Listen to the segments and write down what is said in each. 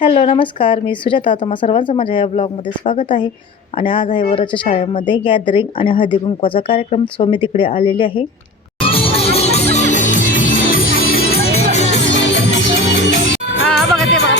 Hello नमस्कार, मी सुजाता. तुम्हा सर्वांचं माझ्या या ब्लॉगमध्ये स्वागत आहे. आणि आज आहे वरच्या शाळेमध्ये गॅदरिंग आणि हळदी कुंकवाचा कार्यक्रम. सो मी तिकडे आलेली आहे. बघा ते बघा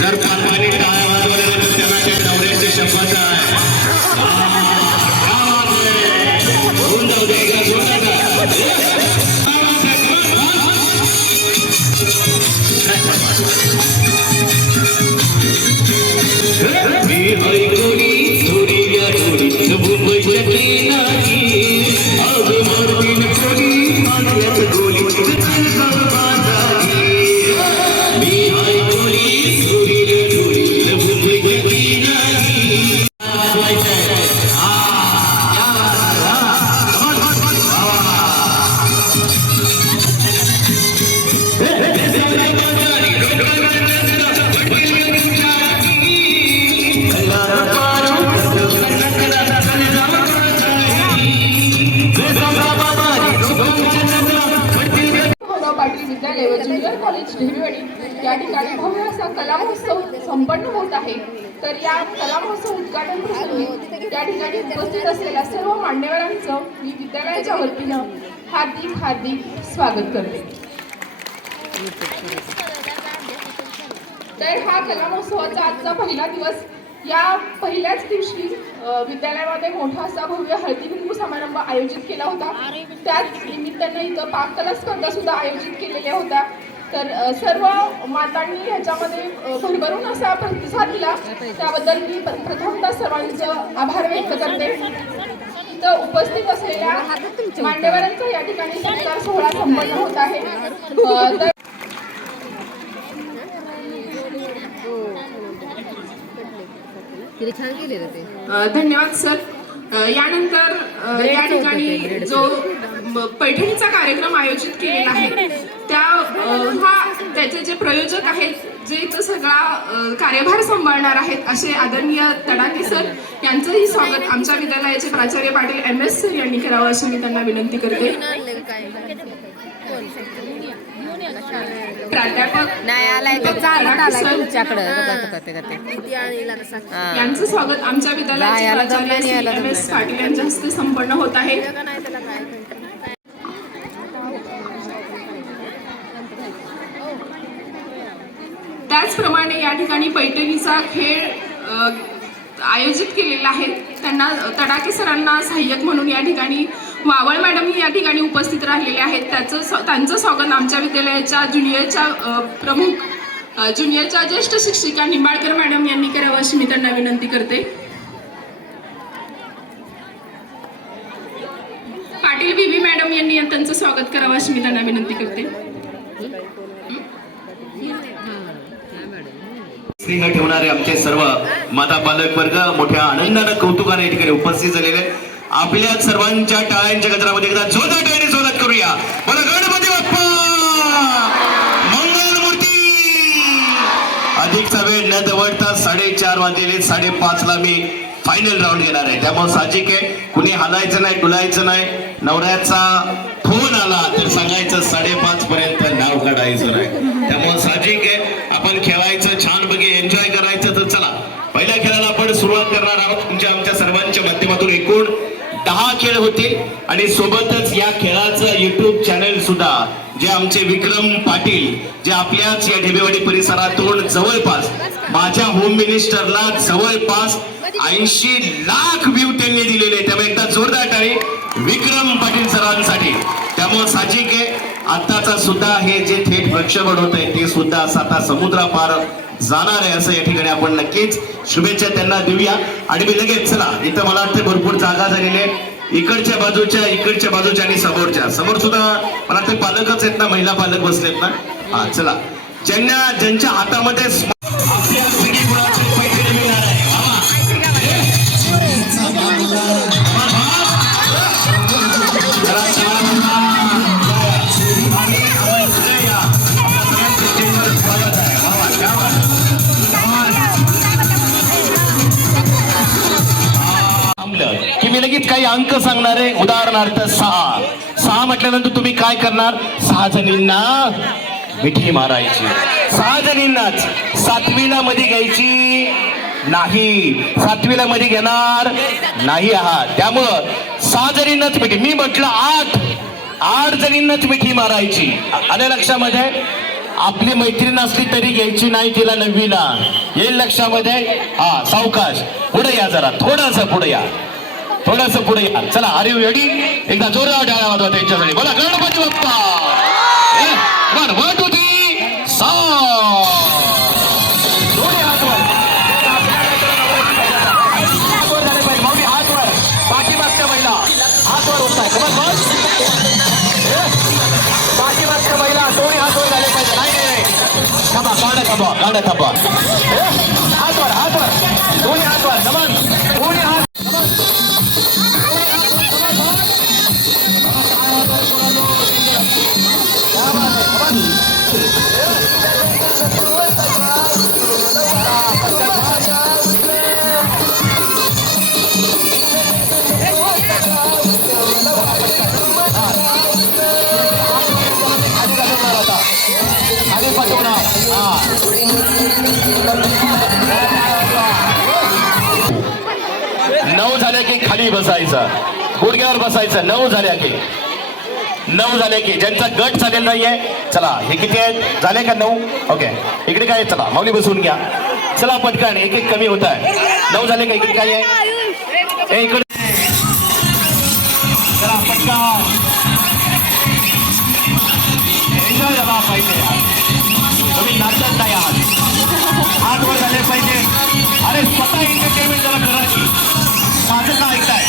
जर पालकांनी टाळ्या वाजवल्या तर त्यांना त्या नवऱ्याची शपथ आहे. होऊन जाऊ दे एकदा मी ऐकली थोडी या थोडी मुंबई शकली नाही अब मारतीन कोणी मारल्यात गोली ज्युनियर कॉलेज ढेरेवाडी या ठिकाणी भव्य असा कला महोत्सव संपन्न होत आहे. तर या कला महोत्सव उद्घाटन प्रसंगी त्या ठिकाणी उपस्थित असलेल्या सर्व मान्यवरांचं मी विद्यालयाच्या वतीनं हार्दिक स्वागत करते. तर हा कला महोत्सवाचा आजचा पहिला दिवस. या पहिल्याच दिवशी विद्यालयामध्ये मोठा असा भव्य हळदी कुंकू समारंभ आयोजित केला होता. त्याच निमित्तानं इथं पाककला स्पर्धा सुद्धा आयोजित केलेल्या होत्या. तर सर्व मातांनी ह्याच्यामध्ये भरभरून असा प्रतिसाद दिला, त्याबद्दल मी प्रथमतः सर्वांचं आभार व्यक्त करते. इथं उपस्थित असलेल्या मान्यवरांचा या ठिकाणी सत्कार सोहळा संपन्न होत आहे. धन्यवाद सर. यानंतर या ठिकाणी जो पैठणीचा कार्यक्रम आयोजित केलेला आहे त्याचे जे प्रयोजक आहेत, जे इथं सगळा कार्यभार सांभाळणार आहेत, असे आदरणीय तडाके सर यांचंही स्वागत आमच्या विद्यालयाचे प्राचार्य पाटील MS सर यांनी करावं अशी मी त्यांना विनंती करते. प्राध्यापक यांचं स्वागत आमच्या विद्यालयाचे प्राचार्य MS पाटील यांच्या हस्ते संपन्न होत आहे. त्याचप्रमाणे या ठिकाणी पैठणीचा खेळ आयोजित केलेला आहे. त्यांना तडाके सरांना सहाय्यक म्हणून या ठिकाणी वावळ मॅडम या ठिकाणी उपस्थित राहिलेले आहेत. त्यांचं स्वागत आमच्या विद्यालयाच्या ज्युनियरच्या ज्येष्ठ शिक्षिका निंबाळकर मॅडम यांनी करावं अशी मी त्यांना विनंती करते. पाटील बीबी मॅडम यांनी त्यांचं स्वागत करावं अशी मी त्यांना विनंती करते. स्नेह ठेवणारे आमचे सर्व माता पालक वर्ग मोठ्या आनंदानं कौतुकाने या ठिकाणी उपस्थित झालेले. आपल्या सर्वांच्या टाळ्यांच्या गजरामध्ये एकदा जोरदार टाळ्यांनी स्वागत करूया. बोला गणपती बाप्पा मंगलमूर्ती. अधिकचा वेळ न दवडता 4:30 वाजलेले 5:30 मी फायनल राऊंड घेणार आहे. त्यामुळे साहजिक आहे, कुणी हलायचं नाही, डुलायचं नाही. नवऱ्याचा फोन आला तर सांगायचं 5:30 पर्यंत नाव काढायचं नाही. त्यामुळे साहजिक आहे, आपण खेळायचं, छान बघे एन्जॉय करायचं. तर चला पहिल्या खेळाला आपण सुरुवात करणार आहोत. आमच्या सर्वांच्या माध्यमातून एकूण 10 खेळ होतील आणि सोबतच या खेळाचं YouTube चॅनल सुद्धा जे आमचे विक्रम पाटील, जे आपल्याच या ढेबेवाडी परिसरातून जवळपास माझ्या होम मिनिस्टरला जवळपास 80 लाख व्ह्यू त्यांनी दिलेले. त्यामुळे एकदा जोरदार टाळी विक्रम पाटील सरांसाठी. त्यामुळे साहजिक आहे, आताचा सुद्धा हे जे थेट प्रक्षेपण होत आहे ते सुद्धा आता समुद्रापार जाणार आहे, असं या ठिकाणी आपण नक्कीच शुभेच्छा त्यांना देऊया. आणि मी लगेच चला, इथं मला वाटतं भरपूर जागा झालेली आहे. इकडच्या बाजूच्या आणि समोर सुद्धा मला ते पालकच आहेत ना, महिला पालक बसलेत ना. हा चला, ज्यांच्या हातामध्ये अंक सांगणार आहे. उदाहरणार्थ 6 म्हटल्यानंतर तुम्ही काय करणार? 6 जणींना मिठी मारायची. 6 जणींनाच. 7वीला मध्ये घ्यायची नाही. 7वीला मध्ये घेणार नाही आहात. त्यामुळं 6 जणींनाच मिठी. मी म्हटलं 8 जणींनाच मिठी मारायची. आलं लक्षामध्ये? आपली मैत्रीण असली तरी घ्यायची नाही तिला 9वीला. येईल लक्षामध्ये? हा, सावकाश. पुढे या जरा, थोडस पुढे या, थोडस पुढे या. चला, आर यू रेडी? एकदा जोरदार टाळ्या वाजवा त्यांच्यासाठी. बोला गणपती बाप्पा. 1 2 3 दोन्ही हात वर. माऊली हात वर. पाठीमागच्या महिला हात वर होत आहे. पाठीमागच्या महिला दोन्ही हात वर झाले पाहिजे. नाही थांबा, गाड्या थांबा. हात वर दोन्ही हात वर. नमन दोन्ही हात. नऊ झाल्या की खाली बसायचं, गुडघ्यावर बसायचं. 9 झाल्या की ज्यांचा गट झालेला नाहीये. चला, हे किती आहेत? झाले का 9? ओके, इकडे काय आहे? चला माऊली बसून घ्या. चला पटकन, एक कमी होत आहे. 9 झाले का? इकडे काय आहे? इकडे चला पटकन. एन्जॉय झाला पाहिजे. तुम्ही नाचत नाही आहात. हात वर झाले पाहिजे. अरे स्वतः एंटरटेनमेंट जरा करायची. माझं का ऐकताय?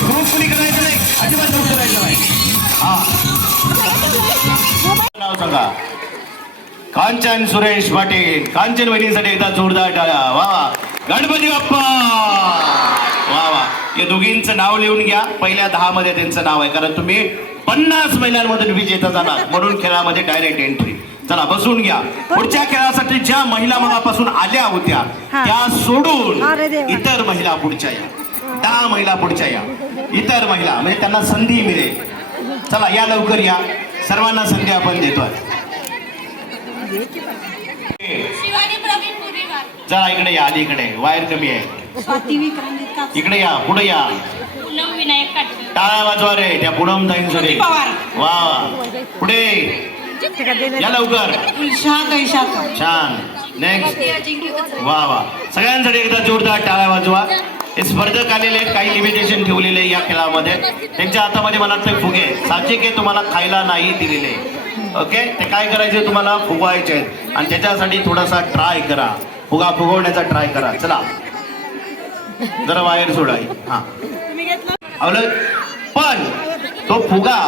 ग्रुप कुणी करायचं नाही, अजिबात ग्रुप करायचं नाही. हा, नाव सांगा. कांचन सुरेश पाटील. कांचन वहिनीसाठी एकदा जोरदार टाळ्या. वा, गणपती बाप्पा. वा. या दोघींचं नाव लिहून घ्या. पहिल्या 10 मध्ये त्यांचं नाव आहे, कारण तुम्ही 50 महिन्यांमधून विजेता जाणार म्हणून खेळामध्ये डायरेक्ट एंट्री. चला बसून घ्या. पुढच्या खेळासाठी ज्या महिला मगापासून आल्या होत्या त्या सोडून इतर महिला पुढच्या या. 10 महिला पुढच्या या. इतर महिला म्हणजे त्यांना संधी मिळेल. चला या, लवकर या. सर्वांना संधी आपण देतोय. जरा इकडे या, अलीकडे वायर कमी आहे. इकडे या, पुढे या. टाळ्या वाजवा रे त्या पूनम ताईंसाठी. वा, पुढे या लवकर. छान. नेक्स्ट. वा. सगळ्यांसाठी एकदा जोरदार टाळ्या वाजवा. हे स्पर्धक आलेले आहेत, काही लिमिटेशन ठेवलेले या खेळामध्ये. त्यांच्या हातामध्ये मला ते फुगे साहजिक तुम्हाला खायला नाही दिलेले. ओके, ते काय करायचे? तुम्हाला फुगवायचे आहेत आणि त्याच्यासाठी थोडासा ट्राय करा. फुगा फुगवण्याचा ट्राय करा. चला जरा वायर सोडाय. हा, आवलं. पण तो फुगा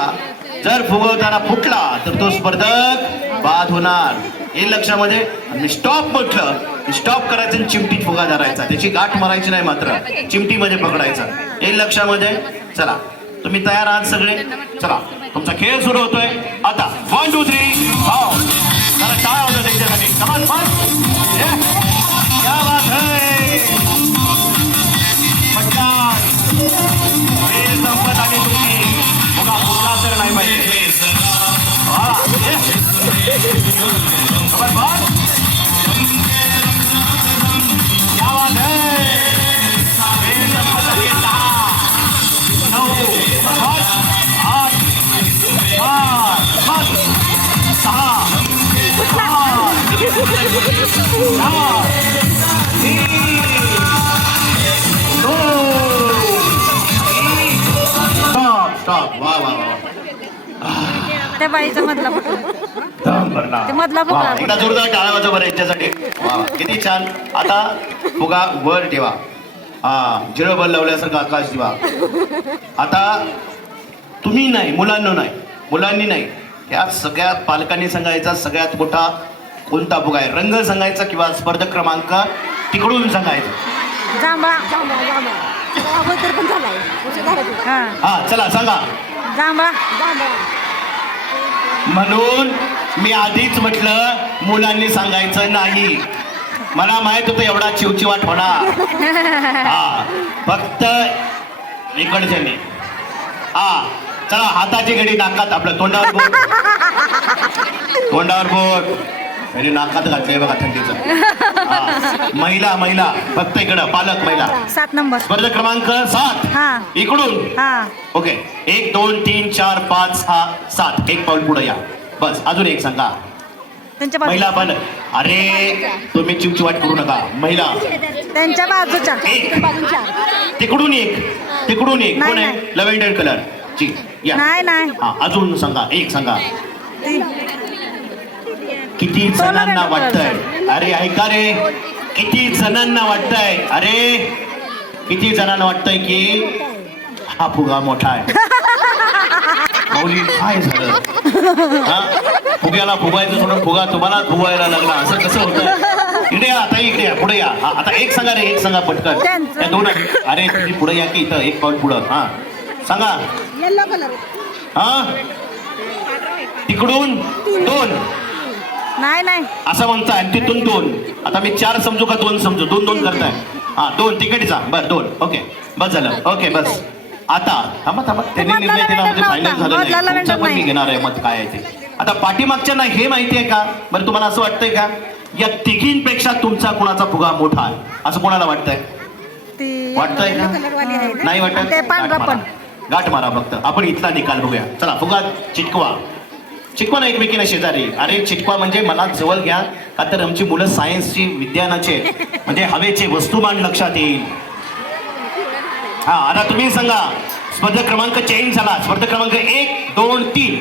जर फुगवताना फुटला तर तो स्पर्धक बाद होणार. हे लक्षामध्ये. आणि स्टॉप म्हटलं, स्टॉप करायचं आणि चिमटीत फुगा धरायचा. त्याची गाठ मारायची नाही, मात्र चिमटीमध्ये पकडायचा. हे लक्षामध्ये. चला, तुम्ही तयार आहात सगळे? चला, तुमचा खेळ सुरू होतोय आता. 1 2 3 हो. जरा टाळ्या होतं त्यांच्यासाठी. कमान क्या बात है. पटकन वेळ संपत आली तुमची. बघा, फुटला तर नाही पाहिजे. क्या बात है. वेळ संपत आली. 10 9 8 5 6 स्टॉप. वा. त्या बाईचा मधला फुटला. ते मधला फुटला. एकदा जोरदार टाळ्या वाजवा बरं याच्यासाठी. वा, किती छान. आता फुगा वर ठेवा. हा, जिरो बल लावल्यासारखं आकाश दिवा. आता तुम्ही नाही, मुलांनी नाही, या सगळ्या पालकांनी सांगायचा सगळ्यात मोठा कोणता फुगा आहे. रंग सांगायचा किंवा स्पर्धक क्रमांक तिकडून सांगायचा. जांभळा. हा, चला सांगा. जांभळा. म्हणून मी आधीच म्हटलं मुलांनी सांगायचं नाही. मला माहित होतं एवढा चिवचिवाट होणार. हा, फक्त इकडच्याने. हा चला, हाताची घडी नाकात, आपलं तोंडावर बोट, तोंडावर बोट म्हणजे नाकात घातले बघा थंडीचं. हा. महिला महिला फक्त इकडं, पालक महिला. 7 नंबर. स्पर्धक क्रमांक 7 हा. इकडून. हा. ओके, 1 2 3 4 5 6 7. एक पाऊल पुढे या. बस, अजून एक सांगा. त्यांच्या महिला पण. अरे तुम्ही चिवचिवाट करू नका. महिला त्यांच्या बाजूच्या. एक, तिकडून एक, तिकडून एक. नाही, कोण आहे? नाही. लव्हेंडर कलर ची या. नाही नाही हा, अजून सांगा, एक सांगा. ती- किती जणांना वाटतंय? अरे ऐका रे, किती जणांना वाटतंय? अरे किती जणांना वाटतंय की हा फुगा मोठा आहे? माऊली काय झालं? हा, फुग्याला फुगायचं सोडून फुगा तुम्हाला फुगायला लागला, असं कसं होतं? इकडे या, आता इकडे या, पुढे या. हा, आता एक सांगा रे, एक सांगा पटकन. त्यांचं. त्या दोन. अरे तुम्ही पुढे या की इथं, एक पाऊल पुढं. हा सांगा. हा, तिकडून 2 नाही नाही असं म्हणताय, आणि तिथून 2. आता मी 4 समजू का 2 समजू? 2 2 करताय. हा, 2 तिकडचा. बरं 2. ओके, बस झालं. ओके बस. आता थांबा थांबा, त्यांनी निर्णय दिला म्हणजे फायनल झालं नाही. तुमचं पण मी घेणार आहे मत, काय आहे ते. आता पाठीमागच्यांना हे माहिती आहे का? बरं तुम्हाला असं वाटतंय का या तिघींपेक्षा तुमचा कुणाचा फुगा मोठा आहे, असं कोणाला वाटतंय? ती वाटतंय का? नाही वाटत? ते पांढरा गाठ मारा. पण. गाठ मारा फक्त. आपण इथला निकाल बघूया. चला, फुगा चिटकवा. चिटकवा ना एकमेकीने शेजारी. अरे चिटकवा म्हणजे मनात जवळ घ्या, का तर आमची मुलं सायन्सची, विज्ञानाचे म्हणजे हवेचे वस्तुमान लक्षात येईल. हा, आता तुम्ही सांगा. स्पर्धक क्रमांक चेंज झाला. स्पर्धक क्रमांक 1 2 3.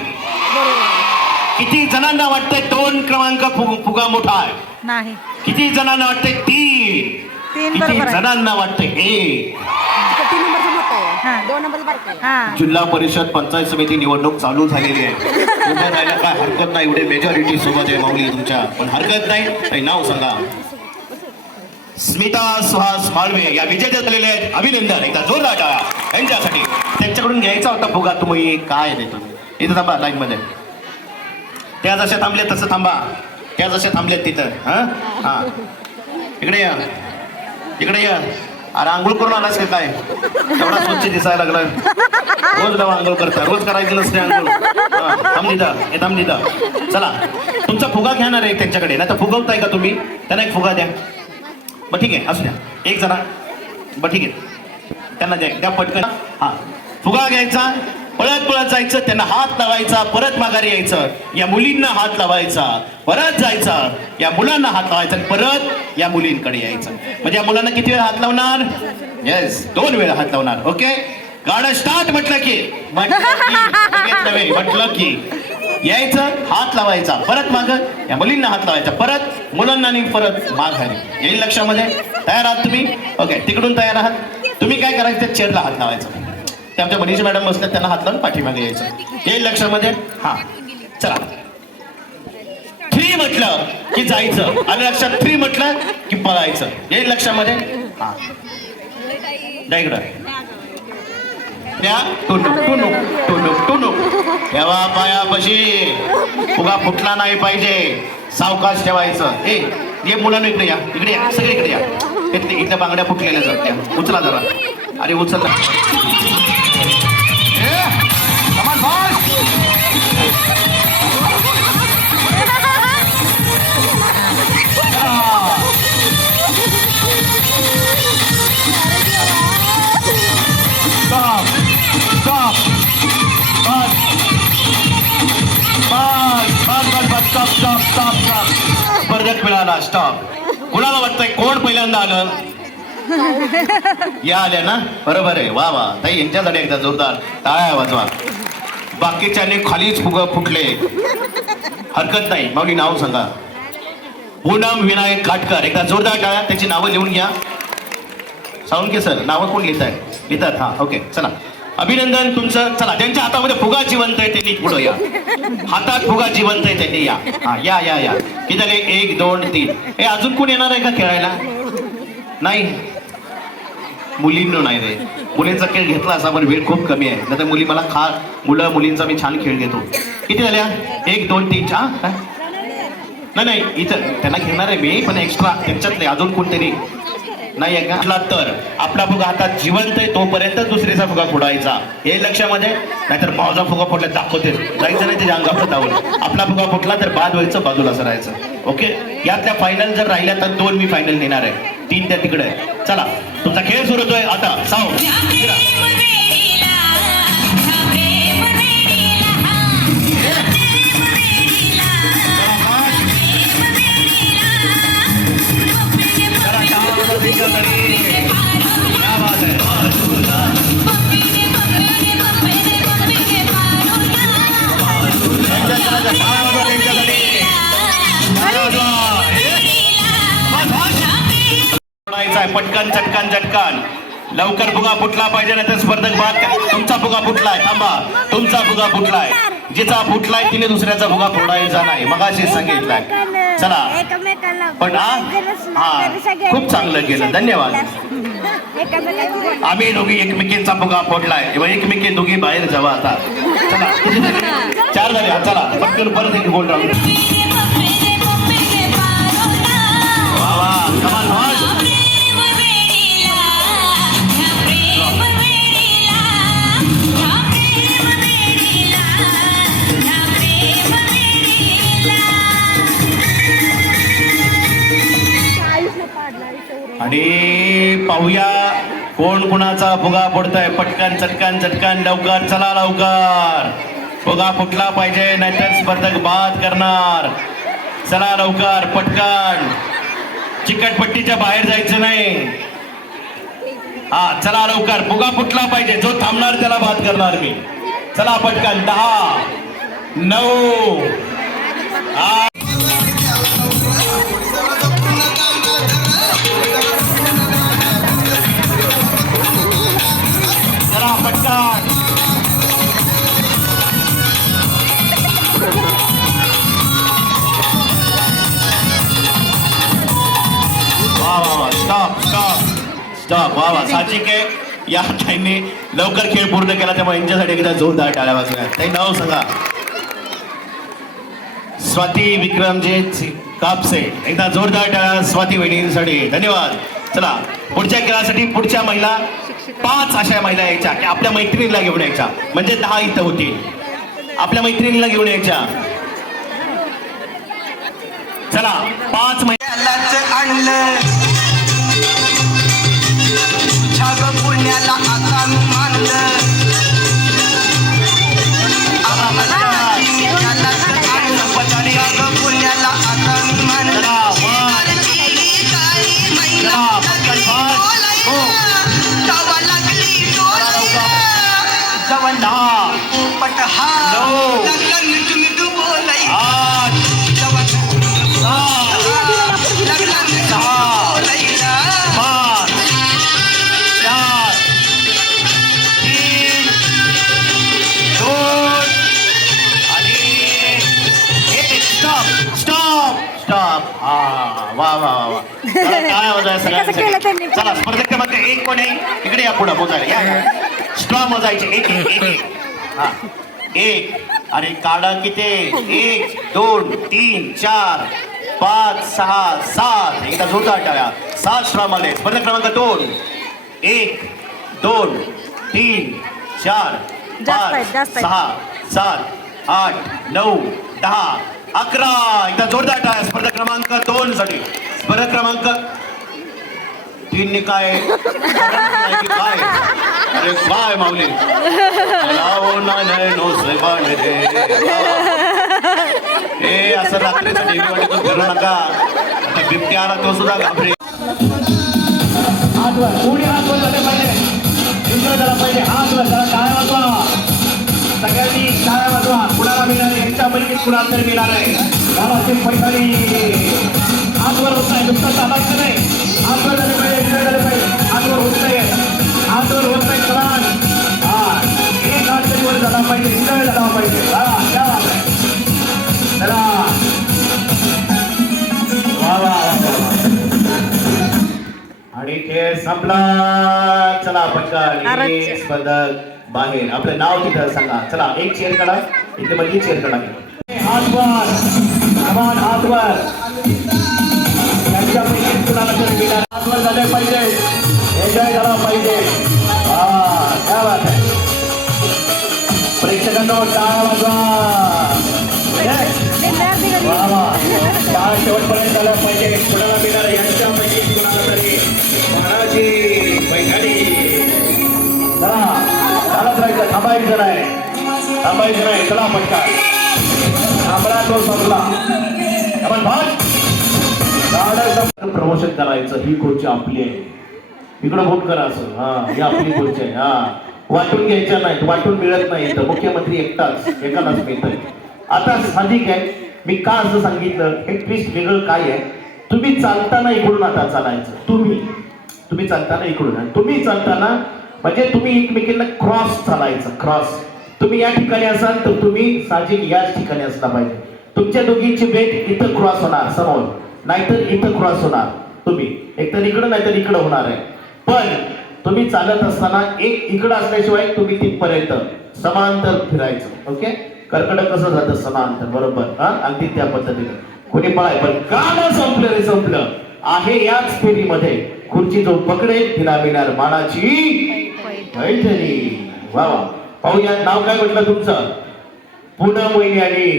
किती जणांना वाटतंय 2 क्रमांक फुगा मोठा आहे? नाही. किती जणांना वाटतंय 3? 3 किती बरोबर आहे. जणांना वाटतंय 1? हा. जिल्हा परिषद पंचायत समिती निवडणूक चालू झालेली आहे. उभं राहायला काय हरकत नाही, एवढे मेजॉरिटी सोबत आहे माऊली तुमच्या, पण हरकत नाही. काही नाव सांगा. स्मिता सुहास माळवे या विजेते झालेले आहेत. अभिनंदन. एकदा जोरदार टाळ्या यांच्यासाठी. त्यांच्याकडून घ्यायचा होता फुगा, तुम्ही काय देतो? इथं थांबा लाईन मध्ये. त्या जशा थांबल्या तसं थांबा. त्या जशा थांबल्यात तिथं. हा हा, इकडे या, इकडे या. अरे आंघोळ करून आलास का काय? एवढा स्वच्छ दिसायला लागला. रोज लावा आंघोळ करता, रोज करायचं नसते आंघोळ. थांब दिदा, हे थांब दिदा. चला, तुमचा फुगा घेणार आहे त्यांच्याकडे, नाही तर फुगवताय का तुम्ही? त्यांना एक फुगा द्या. बरं ठीक आहे, असू द्या. एक जरा. बरं ठीक आहे, त्यांना द्या पटकन. हा, फुगा घ्यायचा, पळत पळत जायचं, त्यांना हात लावायचा, परत माघारी यायचं. या मुलींना हात लावायचा, परत जायचा. या मुलांना हात लावायचा, परत या मुलींकडे यायचं. म्हणजे या मुलांना किती वेळा हात लावणार? येस, 2 वेळा हात लावणार. ओके, गाणं स्टार्ट म्हटलं की यायचं, हात लावायचा, परत माग, या मुलींना हात लावायचा, परत मुलांना आणि परत माघारी. येईल लक्षामध्ये? तयार आहात तुम्ही? ओके, तिकडून तयार आहात? तुम्ही काय करायचं? त्या चेअरला हात लावायचा. ते आमच्या मनीषा मॅडम बसतात, त्यांना हात लावून पाठीमागे यायचं. येईल लक्षामध्ये? हा, चला. 3 म्हटलं की जायचं, आलं लक्षात? 3 म्हटलं की पळायचं. येईल लक्षामध्ये? हा, द्या इकडं. द्या. टुनुक टुनुक टुनुक टुनुक ठेवा पायापाशी. फुगा फुटला नाही पाहिजे, सावकाश ठेवायचं. हे मुलांना इकडे या, इकडे या, सगळे इकडे या. इथल्या बांगड्या फुटलेल्या जात्या, उचला जरा. अरे उचलला. स्पर्धक मिळाला. स्टॉप. कुणाला वाटतंय कोण पहिल्यांदा आलं? या आल्या ना? बरोबर आहे. वा वा ताई, यांच्यासाठी एकदा जोरदार टाळ्या वाजवा. बाकीच्याने खालीच फुटले. हरकत नाही. माऊली नाव सांगा. पूनम विनायक काटकर. एकदा जोरदार टाळ्या. त्याची नावं लिहून घ्या. सावंके सर, नावं कोण लिहितात? हा, ओके, चला. अभिनंदन तुमचं. चला, ज्यांच्या हातामध्ये फुगा जिवंत आहे त्यांनी पुढे या. हातात फुगा जिवंत आहे त्यांनी या. हा, या या या. किती झाले? 1 2 3. हे अजून कोण येणार आहे का खेळायला? नाही, मुलींनो नाही रे. मुलींचा खेळ घेतला असा, पण वेळ खूप कमी आहे. नाही तर मुलं मुलींचा मी छान खेळ घेतो. किती झाल्या? 1 2 3 4. नाही नाही, इथं त्यांना घेणार आहे मी, पण एक्स्ट्रा त्यांच्यातले अजून कोणतरी नाहीये का म्हटला तर आपला फुगा हातात जिवंत आहे तोपर्यंत दुसरीचा फुगा फोडायचा, हे लक्षामध्ये. नाहीतर माझा फुगा फोडला दाखवते जायचं नाही त्याच्या अंगावर धावून. आपला फुगा फुटला तर बाद व्हायचं, बाजूला सरायचं. ओके, यातल्या फायनल जर राहिल्या तर 2 मी फायनल नेणार आहे, 3 त्या तिकडे. चला तुमचा खेळ सुरू होतोय आता. साऊ पटकन चटकन झटकन लवकर फुगा फुटला पाहिजे, नाही तर स्पर्धक बाद. तुमचा फुगा फुटलाय, थांबा, तुमचा फुगा फुटलाय. जिचा फुटलाय तिने दुसऱ्याचा फुगा फोडायचा नाही, मगाशी सांगितलंय. चला पण हा खूप चांगलं केलं, धन्यवाद. आम्ही दोघी एकमेकींचा फुगा फोडलाय, एकमेकी दोघी बाहेर जावा आता. चला 4 झाले, चला पटकन परत एक गोल राहू. वा वा, कमाल भाज. आणि पाहूया कोण कुणाचा फुगा फोडताय. पटकन चटकन झटकन लवकर, चला लवकर. फुगा फुटला पाहिजे, नाहीतर स्पर्धक बाद करणार. चला लवकर पटकन, चिकटपट्टीच्या बाहेर जायचं नाही. हा चला लवकर, फुगा फुटला पाहिजे, जो थांबणार त्याला बाद करणार मी. चला पटकन 10 9 8 चला पटकन. वा वा वा, स्टॉप स्टॉप स्टॉप. वा वा, साचिक आहे. या टाइमने लवकर खेळ पूर्ण केला, त्यामुळे यांच्यासाठी एकदा जोरदार टाळ्या वाजवा. काही नाव सांगा. स्वाती विक्रमजी कापसे, एकदा जोरदार टाळ्या स्वाती वहिनींसाठी, धन्यवाद. चला पुढच्या खेळासाठी पुढच्या महिला 5 अशा महिला यायच्या की आपल्या मैत्रिणीला घेऊन यायच्या, म्हणजे 10 इथं होतील. आपल्या मैत्रिणीला घेऊन यायच्या. चला 5 महिन्यालाच आणलं छाग पुण्याला आता मी मानलं. पुण्याला आता मी मानलं. चला स्पर्धक क्रमांक 1 कोण आहे, इकडे या पुढे मोजायला या. स्ट्रॉ मोजायचे 1 1 1 हा 1. अरे काढा किती, 1 2 3 4 5 6 7. एकदा जोरदार टाळ्या. 7 स्ट्रॉ आले. स्पर्धक क्रमांक 2 1 2 3 4 5 6 7 8 9 10 11. एकदा जोरदार टाळ्या स्पर्धक क्रमांक 2 साठी. स्पर्धक क्रमांक 3 ने काय काय, अरे काय माऊली हे असं रात्रीचं टीव्ही वाटत करू नका. आता बिबट्या आला तो सुद्धा घाबरे. हात वर, कोणी हात वर झाले पाहिजे, दुसरं झाला पाहिजे. हात वर जरा टाळ्या वाजवा, सगळ्यांनी टाळ्या वाजवा. कुणाला मिळणार आहे, यांच्या पलीकडे कुणाला तरी मिळणार आहे. गावातील पैठाणी हात वर होत नाही, नुसतं चालायचं नाही. हात वर झाले पाहिजे, झाले पाहिजे. हात वर होत नाही, हात वर होत नाही. चला हा, एक हात तरी वर झाला पाहिजे, इकडे झाला पाहिजे. चला वा वा. आणि खेळ संपला. चला पटकन स्पर्धक बाहेर. आपलं नाव तिथं सांगा. चला एक चेअर काढा, इथे मधली चेअर काढा. हात वर, हात वर. त्यांच्यापैकी कुणाला तरी मिळणार आजवर झाले पाहिजे एन्जॉय झाला पाहिजे क्या बात आहे प्रेक्षकांनो टाळ्या वाजवा वा वा टाळ शेवटपर्यंत झाला पाहिजे कुणाला मिळणार यांच्यापैकी कुणाला तरी महाराजी वैज्ञानिक चला चालत राहायचं थांबायचं नाही चला पटका थांबला तो संपला प्रमोशन करायचं ही खुर्ची आपली आहे इकडं वोट करा असं ही आपली खुर्ची आहे वाटून घ्यायच्या नाहीत वाटून मिळत नाही तर मुख्यमंत्री एकालाच मिळतंय आता साधिक आहे मी का असं सांगितलं हे ट्विस्ट वेगळं काय आहे तुम्ही चालताना इकडून आता चालायचं तुम्ही चालताना इकडून आणि तुम्ही चालताना म्हणजे तुम्ही एकमेकींना क्रॉस चालायचं क्रॉस तुम्ही या ठिकाणी असाल तर तुम्ही साहजिक याच ठिकाणी असला पाहिजे तुमच्या दोघींची भेट इथं क्रॉस होणार समोर नाहीतर इथं क्रॉस होणार तुम्ही एकतर इकडं नाहीतर इकडं होणार आहे पण तुम्ही चालत असताना एक इकडं असल्याशिवाय तुम्ही तिथपर्यंत समांतर फिरायचं ओके कर्कट कसं जातं समांतर बरोबर अगदी त्या पद्धतीने कोणी पळाय पण गाणं संपलं रे संपलं आहे याच फेरीमध्ये खुर्ची जो पकडेल तिला मिळणार मानाची पैठणी वा वा पाहूया नाव काय म्हटलं तुमचं पूनम वहिनी आणि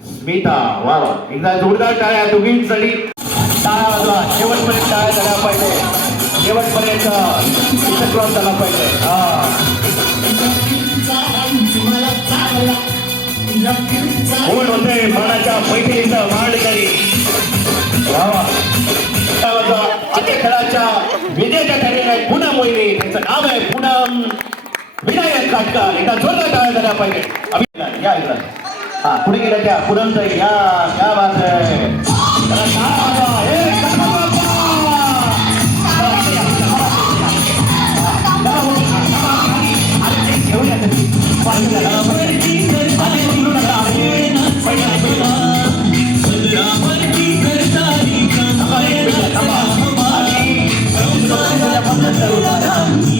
स्मिता वा वा एकदा जोरदार टाळ्या दोघींसाठी टाळ्या वाजवा शेवटपर्यंत टाळ्या झाल्या पाहिजे शेवटपर्यंत इथं क्रॉस झाला पाहिजे कोण होते मानाच्या पैठणीचं मांडकरी वा वा खेळाच्या विजेत्या ठरलेल्या पूनम वहिनी त्यांचं नाव आहे पूनम विनायक काटकर एकदा जोरदार टाळ्या झाल्या पाहिजे या एकदा पुढे गेल्या त्या पूनम ताई या क्या बात आहे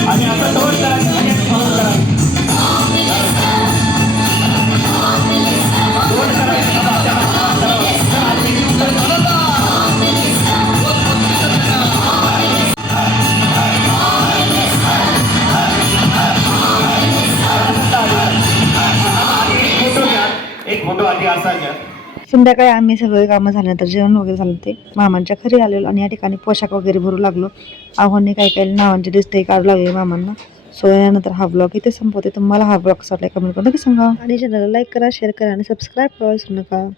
आणि आता दोन एक फोटो आधी असा घ्या संध्याकाळी आम्ही सगळे कामं झाल्यानंतर जेवण वगैरे झालं ते मामांच्या घरी आलेलो आणि या ठिकाणी पोशाख वगैरे भरू लागलो आव्हाने काही नावांचे दिसते काढू लागले मामांना सो यानंतर हा ब्लॉग इथे संपवते तुम्हाला हा ब्लॉग कसा वाटला कमेंट करून नक्की सांगा आणि चॅनलला लाईक करा शेअर करा आणि सबस्क्राईब करा विसरू नका.